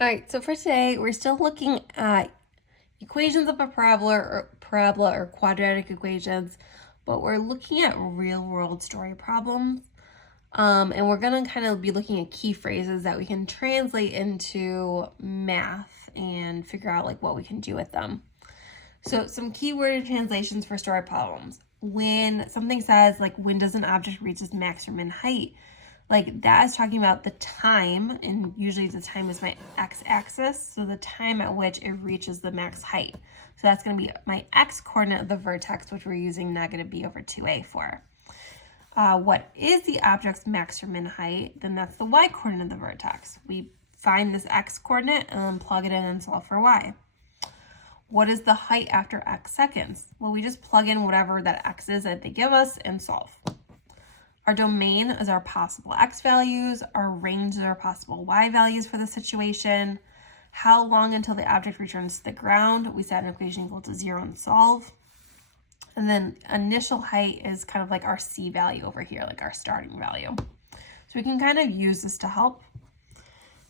All right, so for today, we're still looking at equations of a parabola or quadratic equations, but we're looking at real world story problems. And we're gonna kind of be looking at key phrases that we can translate into math and figure out like what we can do with them. So some keyword translations for story problems. When something says like, when does an object reach its max or min height? Like that is talking about the time, and usually the time is my x-axis, so the time at which it reaches the max height. So that's going to be my x-coordinate of the vertex, which we're using negative b over 2a for. What is the object's max or min height? Then that's the y-coordinate of the vertex. We find this x-coordinate and then plug it in and solve for y. What is the height after x seconds? Well, we just plug in whatever that x is that they give us and solve. Our domain is our possible x values. Our range is our possible y values for the situation. How long until the object returns to the ground? We set an equation equal to 0 and solve. And then initial height is kind of like our c value over here, like our starting value. So we can kind of use this to help.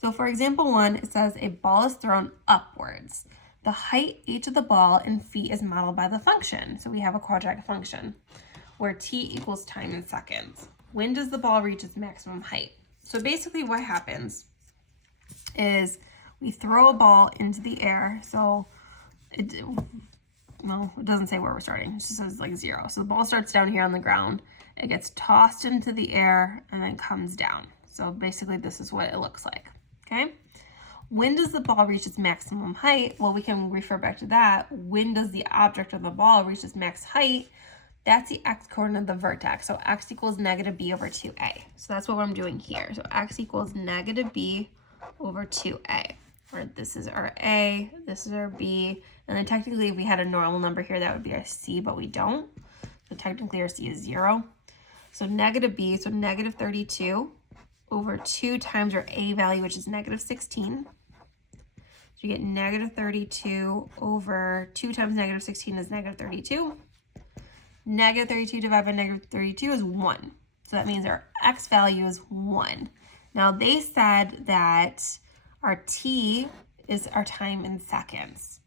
So for example 1, it says a ball is thrown upwards. The height h of the ball in feet is modeled by the function. So we have a quadratic function where t equals time in seconds. When does the ball reach its maximum height? So basically what happens is we throw a ball into the air. So it doesn't say where we're starting. It just says like 0. So the ball starts down here on the ground. It gets tossed into the air and then comes down. So basically this is what it looks like, okay? When does the ball reach its maximum height? Well, we can refer back to that. When does the object of the ball reach its max height? That's the x-coordinate of the vertex. So x equals negative b over 2a. So that's what I'm doing here. So x equals negative b over 2a. Or this is our a, this is our b. And then technically if we had a normal number here, that would be our c, but we don't. So technically our c is 0. So negative b, so negative 32 over 2 times our a value, which is negative 16. So you get negative 32 over 2 times negative 16 is negative 32. Negative 32 divided by negative 32 is 1. So that means our x value is 1. Now they said that our t is our time in seconds.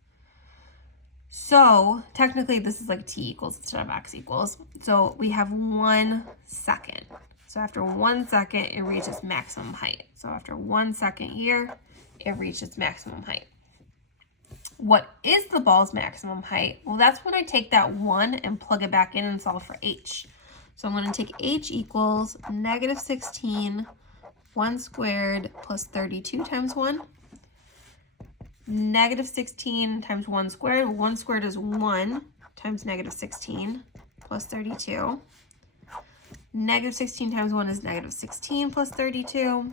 So technically this is like t equals instead of x equals. So we have 1 second. So after 1 second, it reaches maximum height. So after 1 second here, it reaches maximum height. What is the ball's maximum height? Well, that's when I take that 1 and plug it back in and solve for h. So I'm going to take h equals negative 16, 1 squared plus 32 times 1. Negative 16 times 1 squared. 1 squared is 1 times negative 16 plus 32. Negative 16 times 1 is negative 16 plus 32.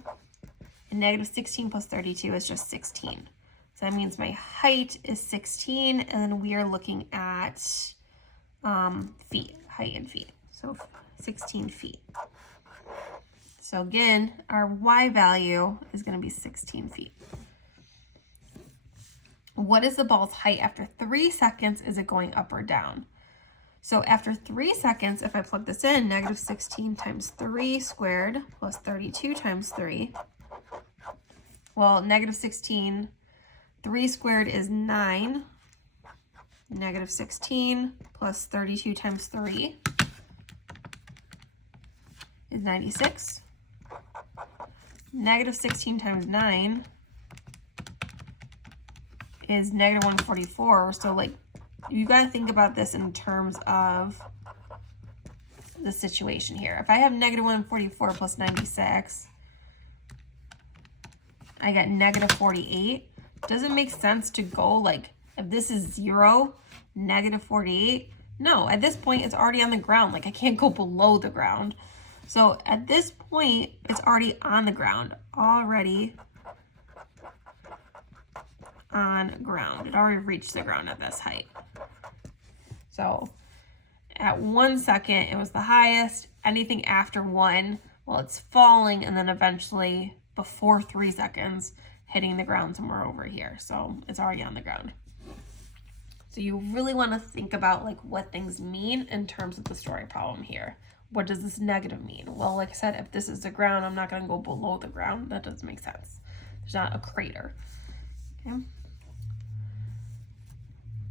And negative 16 plus 32 is just 16. So that means my height is 16, and then we are looking at feet, height in feet. So 16 feet. So again, our y value is going to be 16 feet. What is the ball's height after 3 seconds? Is it going up or down? So after 3 seconds, if I plug this in, negative 16 times 3 squared plus 32 times 3. Well, negative 16, 3 squared is 9. Negative 16 plus 32 times 3 is 96. Negative 16 times 9 is negative 144. So like, you got to think about this in terms of the situation here. If I have negative 144 plus 96, I get negative 48. Does it make sense to go like, if this is 0, negative 48? No, at this point it's already on the ground. Like I can't go below the ground. So at this point, it's already on the ground, already on ground. It already reached the ground at this height. So at 1 second, it was the highest. Anything after 1, well, it's falling, and then eventually before 3 seconds, hitting the ground somewhere over here. So it's already on the ground. So you really want to think about like what things mean in terms of the story problem here. What does this negative mean? Well, like I said, if this is the ground, I'm not going to go below the ground. That doesn't make sense. There's not a crater. Okay.